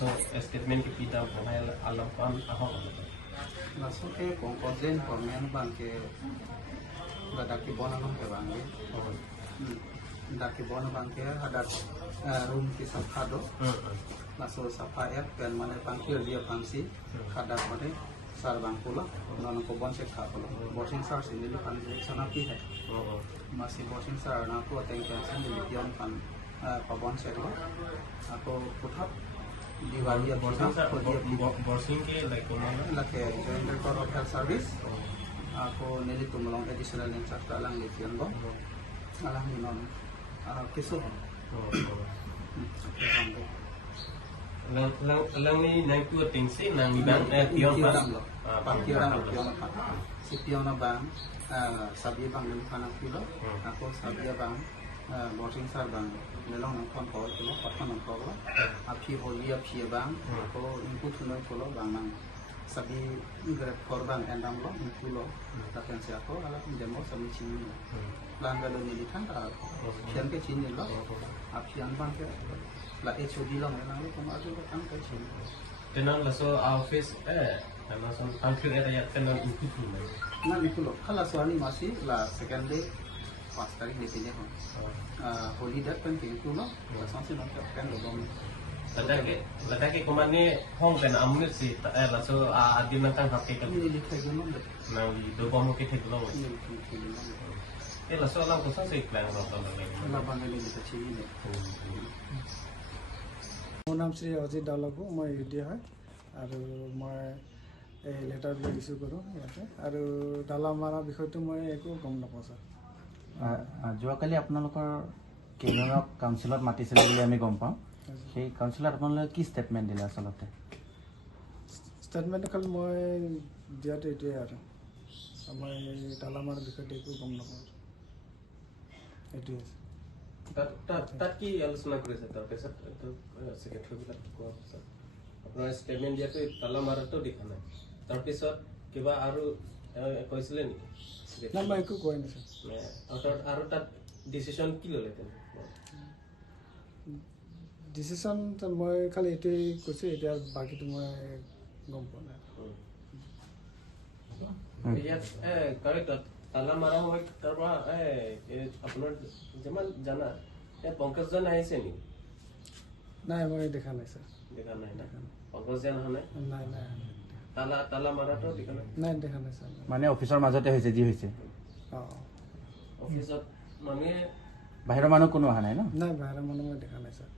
So statement kita pernah alapan ahok. Langsung komponen komen bangke daki bona bangke bangke. Daki bona bangke ada room kisah kado. Langsung sapa dan mana bangke dia bangsi kada mana sar bangkulah non kobon se khakulah. Washing sar sini lu kan sana pi hai. Masih washing sar na tu attention sen di dia kan kobon se lo. Aku putar Diwali borsing ke like Director of Health Service. Ako nili tumulong additional ng sakta lang lipian ko. Alang minon kiso. Lang ni nang tu tingsi nang ibang pion pa. Si pion na bang sabi bang ng kanang kilo. Ako sabi bang boarding sar bang nelong ng konto kilo patang ng kolo. Api holi api bang ako input no kolo bang nang sabi grab korban endang lo inpulo takkan siapa ala demo sami sini lan galo ni litan ta pian ke sini lo apian bang ke la HOD lo nang lo kuma aju kan ke sini tenan laso office tenan son angkir ya tenan input ni na inpulo kala soani masih la second day pas tarik di sini ho holiday kan ke inpulo sanksi non kan lo dom Ladaki kumani hong kan amnir si laso adi nantang hape kan ini lihat gimana nang di do bomo ke thek lo laso lang ko sa se plan ro to la bang ini lihat sini মোৰ নাম শ্ৰী অজিত ডালকো মই UD হয় আৰু মই এই লেটাৰবিলাক issue কৰোঁ ইয়াতে আৰু ডালা মাৰা বিষয়টো মই একো গম নাপাওঁ ছাৰ যোৱাকালি আপোনালোকৰ কেইজনক কাউন্সিলত মাতিছিলে বুলি আমি গম পাওঁ সেই কাউন্সিলত আপোনালোকে কি ষ্টেটমেণ্ট দিলে আচলতে ষ্টেটমেণ্ট খালি মই দিয়াটো এইটোৱে আৰু মই ডালা মাৰা বিষয়টো একো গম নাপাওঁ এইটোৱে তাত কি আলোচনা কৰিছে তাৰপিছত সেক্ৰেটাৰী বিলাক কোৱা পিছত আপোনাৰ ষ্টেটমেণ্ট দিয়াটো তালা মাৰাটো দেখা নাই তাৰপিছত কিবা আৰু কৈছিলে নেকি নাই মই একো কোৱা নাই ছাৰ আৰু তাত ডিচিশ্যন কি ল'লে তেনে ডিচিশ্যন মই খালি এইটোৱেই কৈছোঁ এতিয়া বাকীটো মই গম পোৱা নাই ইয়াত কাৰেক্ট তালা মাৰা হয় তাৰ পৰা আপোনাৰ যিমান জানা পংকজজন আহিছে নেকি নাই মই দেখা নাই ছাৰ দেখা নাই না পংকজজন অহা নাই নাই নাই তালা মাৰাটো দেখা নাই নাই দেখা নাই ছাৰ মানে অফিচৰ মাজতে হৈছে যি হৈছে অঁ অফিচত মানুহে বাহিৰৰ মানুহ কোনো অহা নাই ন নাই বাহিৰৰ মানুহ মই দেখা নাই ছাৰ